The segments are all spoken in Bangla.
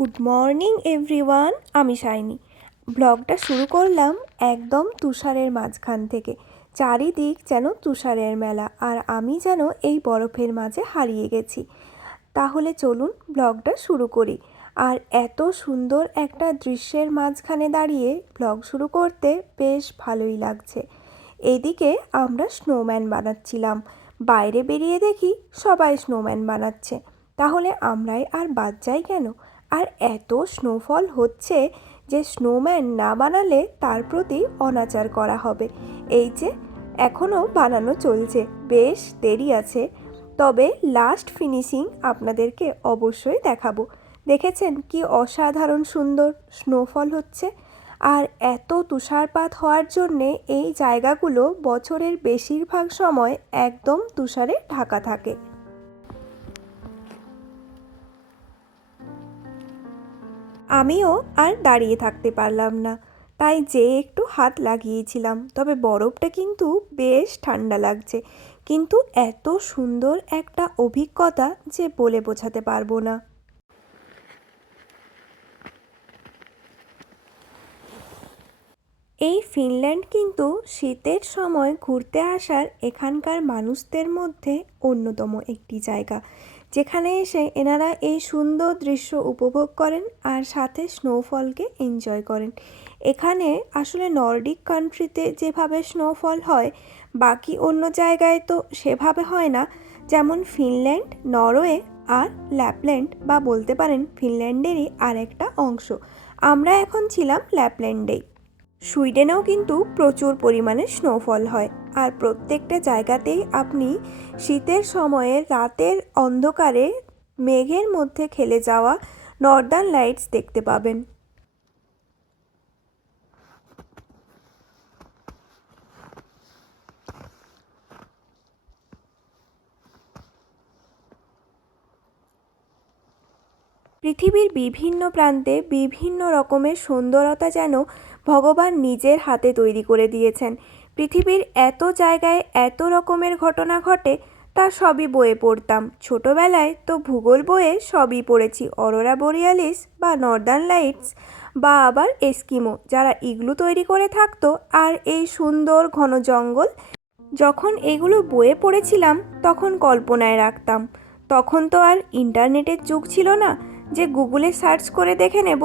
গুড মর্নিং এভরিওয়ান, আমি শাইনি। ব্লগটা শুরু করলাম একদম তুষারের মাঝখান থেকে। চারিদিক যেন তুষারের মেলা, আর আমি যেন এই বরফের মাঝে হারিয়ে গেছি। তাহলে চলুন ব্লগটা শুরু করি। আর এত সুন্দর একটা দৃশ্যের মাঝখানে দাঁড়িয়ে ব্লগ শুরু করতে বেশ ভালোই লাগছে। এদিকে আমরা স্নোম্যান বানাচ্ছিলাম, বাইরে বেরিয়ে দেখি সবাই স্নোম্যান বানাচ্ছে। তাহলে আমরাই আর বাদ যাই কেন? আর এত স্নোফল হচ্ছে যে স্নোম্যান না বানালে তার প্রতি অনাচার করা হবে। এই যে এখনও বানানো চলছে, বেশ দেরি আছে, তবে লাস্ট ফিনিশিং আপনাদেরকে অবশ্যই দেখাবো। দেখেছেন কি অসাধারণ সুন্দর স্নোফল হচ্ছে। আর এত তুষারপাত হওয়ার জন্যে এই জায়গাগুলো বছরের বেশিরভাগ সময় একদম তুষারে ঢাকা থাকে। আমিও আর দাঁড়িয়ে থাকতে পারলাম না, তাই যে একটু হাত লাগিয়েছিলাম। তবে বরফটা কিন্তু বেশ ঠান্ডা লাগছে, কিন্তু এত সুন্দর একটা অভিজ্ঞতা যে বলে বোঝাতে পারবো না। এই ফিনল্যান্ড কিন্তু শীতের সময় ঘুরতে আসার এখানকার মানুষদের মধ্যে অন্যতম একটি জায়গা, যেখানে এসে এনারা এই সুন্দর দৃশ্য উপভোগ করেন আর সাথে স্নোফলকে এনজয় করেন। এখানে আসলে নর্ডিক কান্ট্রিতে যেভাবে স্নোফল হয়, বাকি অন্য জায়গায় তো সেভাবে হয় না। যেমন ফিনল্যান্ড, নরওয়ে আর ল্যাপল্যান্ড, বা বলতে পারেন ফিনল্যান্ডেরই আরেকটা অংশ। আমরা এখন ছিলাম ল্যাপল্যান্ডেই। সুইডেনেও কিন্তু প্রচুর পরিমাণে স্নোফল হয়, আর প্রত্যেকটা জায়গাতেই আপনি শীতের সময়ে রাতের অন্ধকারে মেঘের মধ্যে খেলে যাওয়া নর্দার্ন লাইটস দেখতে পাবেন। পৃথিবীর বিভিন্ন প্রান্তে বিভিন্ন রকমের সুন্দরতা যেন ভগবান নিজের হাতে তৈরি করে দিয়েছেন। পৃথিবীর এত জায়গায় এত রকমের ঘটনা ঘটে, তা সবই বইয়ে পড়তাম। ছোটোবেলায় তো ভূগোল বইয়ে সবই পড়েছি, অরোরা বোরিয়ালিস বা নর্দার্ন লাইটস, বা আবার এস্কিমো যারা ইগলু তৈরি করে থাকতো, আর এই সুন্দর ঘন জঙ্গল। যখন এগুলো বইয়ে পড়েছিলাম তখন কল্পনায় রাখতাম। তখন তো আর ইন্টারনেটের যুগ ছিল না যে গুগলে সার্চ করে দেখে নেব,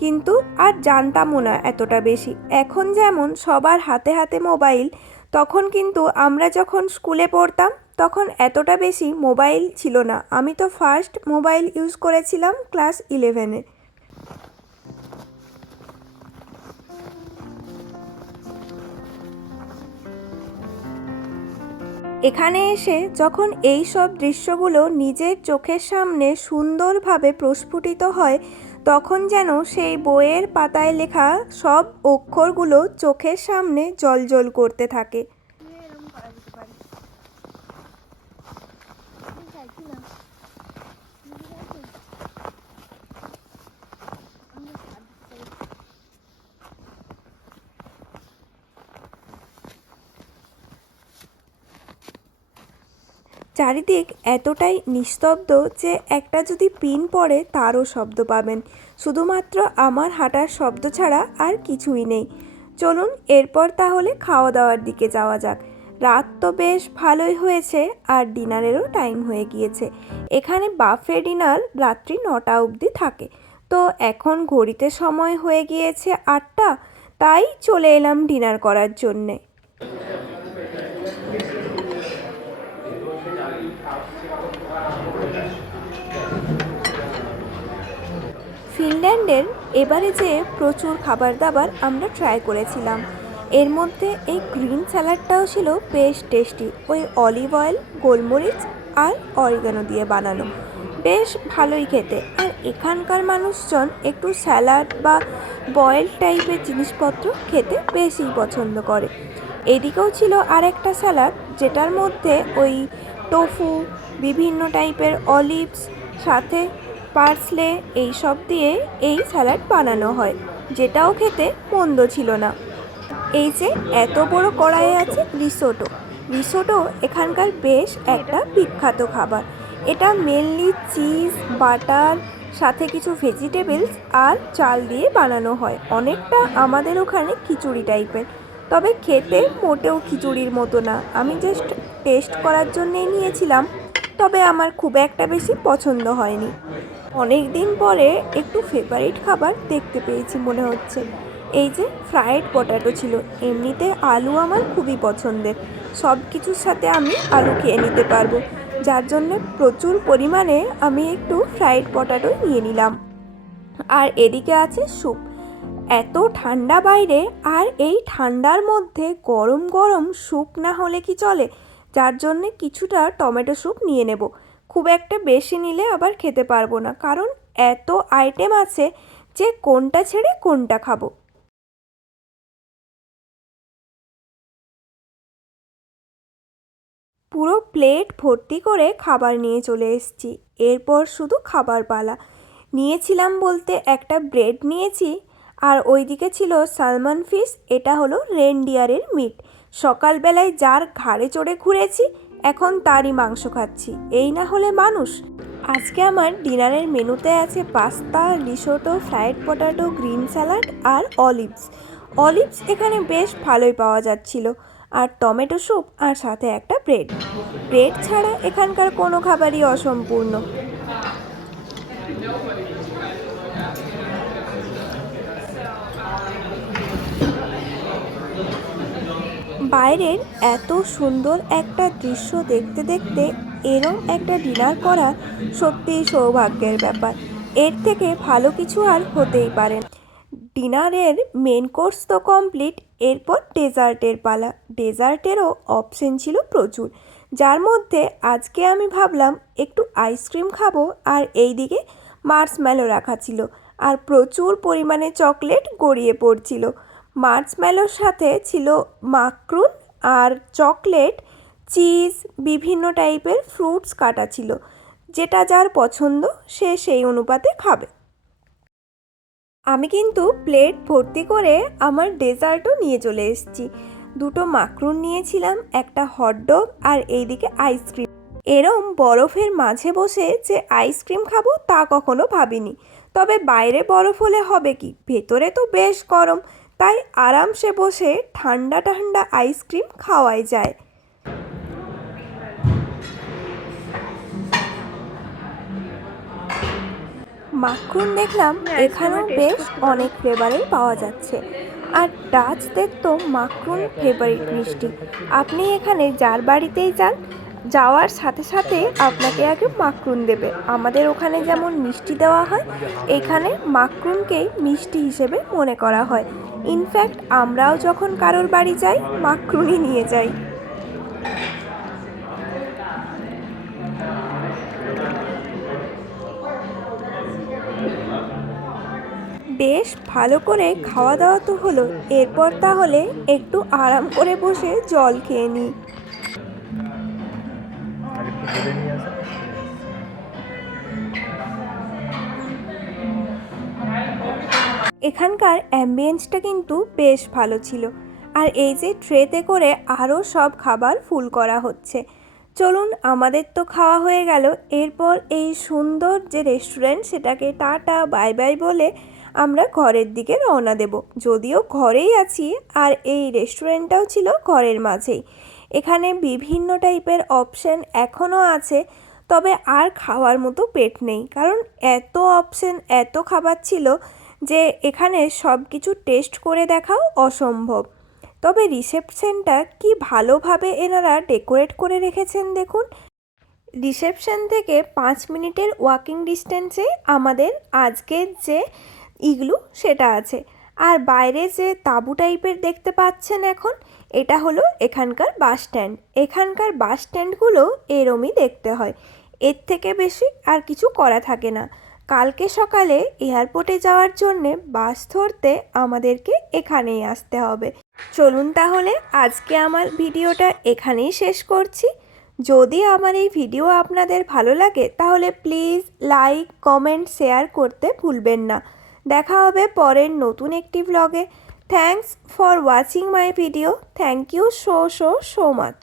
কিন্তু আর জানতামও না এতটা বেশি। এখন যেমন সবার হাতে হাতে মোবাইল, তখন কিন্তু আমরা যখন স্কুলে পড়তাম তখন এতটা বেশি মোবাইল ছিল না। আমি তো ফার্স্ট মোবাইল ইউজ করেছিলাম ক্লাস 11-এ। এখানে এসে যখন এই সব দৃশ্যগুলো নিজের চোখের সামনে সুন্দরভাবে প্রস্ফুটিত হয়, তখন যেন সেই বইয়ের পাতায় লেখা সব অক্ষরগুলো চোখের সামনে জ্বলজ্বল করতে থাকে। চারিদিক এতটাই নিস্তব্ধ যে একটা যদি পিন পড়ে তারও শব্দ পাবেন। শুধুমাত্র আমার হাঁটার শব্দ ছাড়া আর কিছুই নেই। চলুন এরপর তাহলে খাওয়া দাওয়ার দিকে যাওয়া যাক। রাত তো বেশ ভালোই হয়েছে, আর ডিনারেরও টাইম হয়ে গিয়েছে। এখানে বাফে ডিনার রাত্রি 9টা অবধি থাকে। তো এখন ঘড়িতে সময় হয়ে গিয়েছে 8টা, তাই চলে এলাম ডিনার করার জন্যে। ফিনল্যান্ডের এবারে যে প্রচুর খাবার দাবার আমরা ট্রাই করেছিলাম। এর মধ্যে এই গ্রিন স্যালাডটাও ছিল বেশ টেস্টি, ওই অলিভ অয়েল, গোলমরিচ আর অরিগানো দিয়ে বানানো, বেশ ভালোই খেতে। আর এখানকার মানুষজন একটু স্যালাড বা বয়েল টাইপের জিনিসপত্র খেতে বেশি পছন্দ করে। এদিকেও ছিল আর একটা স্যালাড, যেটার মধ্যে ওই টোফু, বিভিন্ন টাইপের অলিভস, সাথে পার্সলে এইসব দিয়ে এই স্যালাড বানানো হয়, যেটাও খেতে মন্দ ছিল না। এই যে এত বড় কড়াইয়ে আছে রিসোটো। রিসোটো এখানকার বেশ একটা বিখ্যাত খাবার। এটা মেনলি চিজ, বাটার, সাথে কিছু ভেজিটেবলস আর চাল দিয়ে বানানো হয়। অনেকটা আমাদের ওখানে খিচুড়ি টাইপের, তবে খেতে মোটেও খিচুড়ির মতো না। আমি জাস্ট টেস্ট করার জন্যেই নিয়েছিলাম, তবে আমার খুব একটা বেশি পছন্দ হয়নি। অনেক দিন পরে একটু ফেভারিট খাবার দেখতে পেয়েছি মনে হচ্ছে। এই যে ফ্রায়েড পটাটো ছিল। এমনিতে আলু আমার খুবই পছন্দের, সব কিছুর সাথে আমি আলু খেয়ে নিতে পারবো, যার জন্যে প্রচুর পরিমাণে আমি একটু ফ্রায়েড পটাটো নিয়ে নিলাম। আর এদিকে আছে স্যুপ। এত ঠান্ডা বাইরে, আর এই ঠান্ডার মধ্যে গরম গরম স্যুপ না হলে কি চলে, যার জন্যে কিছুটা টমেটো স্যুপ নিয়ে নেব। খুব একটা বেশি নিলে আবার খেতে পারবো না, কারণ এত আইটেম আছে যে কোনটা ছেড়ে কোনটা খাবো। পুরো প্লেট ভর্তি করে খাবার নিয়ে চলে এসেছি। এরপর শুধু খাবার পালা। নিয়েছিলাম বলতে একটা ব্রেড নিয়েছি, আর ওইদিকে ছিল সালমন ফিশ। এটা হলো রেনডিয়ারের মিট। সকালবেলায় যার ঘাড়ে চড়ে ঘুরেছি, এখন তারই মাংস খাচ্ছি। এই না হলে মানুষ। আজকে আমার ডিনারের মেনুতে আছে pasta, risotto, fried potato, green salad আর অলিভস এখানে বেশ ভালোই পাওয়া যাচ্ছিল, আর টমেটো স্যুপ, আর সাথে একটা ব্রেড ছাড়া এখানকার কোনো খাবারই অসম্পূর্ণ। বাইরের এত সুন্দর একটা দৃশ্য দেখতে দেখতে এরম একটা ডিনার করা সত্যিই সৌভাগ্যের ব্যাপার। এর থেকে ভালো কিছু আর হতেই পারে না। ডিনারের মেন কোর্স তো কমপ্লিট, এরপর ডেজার্টের পালা। ডেজার্টেরও অপশন ছিল প্রচুর, যার মধ্যে আজকে আমি ভাবলাম একটু আইসক্রিম খাবো, আর এইদিকে মার্শম্যালো রাখা ছিল, আর প্রচুর পরিমাণে চকলেট গড়িয়ে পড়ছিল। মার্শম্যালোর সাথে ছিল মাকরুন আর চকলেট, চিজ, বিভিন্ন টাইপের ফ্রুটস কাটা ছিল। যেটা যার পছন্দ সে সেই অনুপাতে খাবে। আমি কিন্তু প্লেট ভর্তি করে আমার ডেজার্টও নিয়ে চলে এসেছি। দুটো মাকরুন নিয়েছিলাম, একটা হটডগ, আর এইদিকে আইসক্রিম। এরম বরফের মাঝে বসে যে আইসক্রিম খাবো তা কখনো ভাবিনি। তবে বাইরে বরফ হলে হবে কি, ভেতরে তো বেশ গরম, তাই আরামসে বসে ঠান্ডা ঠান্ডা আইসক্রিম খাওয়াই যায়। মাখন দেখলাম এখানেও বেশ অনেক ফ্লেভারের পাওয়া যাচ্ছে, আর ডাচদের তো মাখন ফেভারিট মিষ্টি। আপনি এখানে যার বাড়িতেই যান, যাওয়ার সাথে সাথে আপনাকে আগে মাখন দেবে। আমাদের ওখানে যেমন মিষ্টি দেওয়া হয়, এখানে মাখনকেই মিষ্টি হিসেবে মনে করা হয়। ইনফ্যাক্ট আমরাও যখন কারোর বাড়ি যাই, মাখনই নিয়ে যাই। বেশ ভালো করে খাওয়া দাওয়া তো হলো, এরপর তাহলে একটু আরাম করে বসে জল খেয়ে নিই। এখানকার অ্যাম্বিয়েন্সটা কিন্তু বেশ ভালো ছিল, আর এই যে ট্রেতে করে আরও সব খাবার ফুল করা হচ্ছে। চলুন, আমাদের তো খাওয়া হয়ে গেল। এরপর এই সুন্দর যে রেস্টুরেন্ট, সেটাকে টাটা বাই বাই বলে আমরা ঘরের দিকে রওনা দেব। যদিও ঘরেই আছি, আর এই রেস্টুরেন্টটাও ছিল ঘরের মাঝেই। এখানে বিভিন্ন টাইপের অপশন এখনও আছে, তবে আর খাওয়ার মতো পেট নেই, কারণ এত অপশন, এত খাবার ছিল যে এখানে সব কিছু টেস্ট করে দেখাও অসম্ভব। তবে রিসেপশনটা কি ভালোভাবে এনারা ডেকোরেট করে রেখেছেন দেখুন। রিসেপশন থেকে 5 মিনিটের ওয়াকিং ডিস্টেন্সে আমাদের আজকের যে ইগলু সেটা আছে। আর বাইরে যে তাঁবু টাইপের দেখতে পাচ্ছেন এখন, এটা হলো এখানকার বাস স্ট্যান্ড। এখানকার বাস স্ট্যান্ডগুলো এরমই দেখতে হয়, এর থেকে বেশি আর কিছু করা থাকে না। কালকে সকালে এয়ারপোর্টে যাওয়ার জন্যে বাস ধরতে আমাদেরকে এখানেই আসতে হবে। চলুন তাহলে আজকে আমার ভিডিওটা এখানেই শেষ করছি। যদি আমার এই ভিডিও আপনাদের ভালো লাগে, তাহলে প্লিজ লাইক, কমেন্ট, শেয়ার করতে ভুলবেন না। দেখা হবে পরের নতুন একটি ব্লগে। Thanks for watching my video. Thank you so much.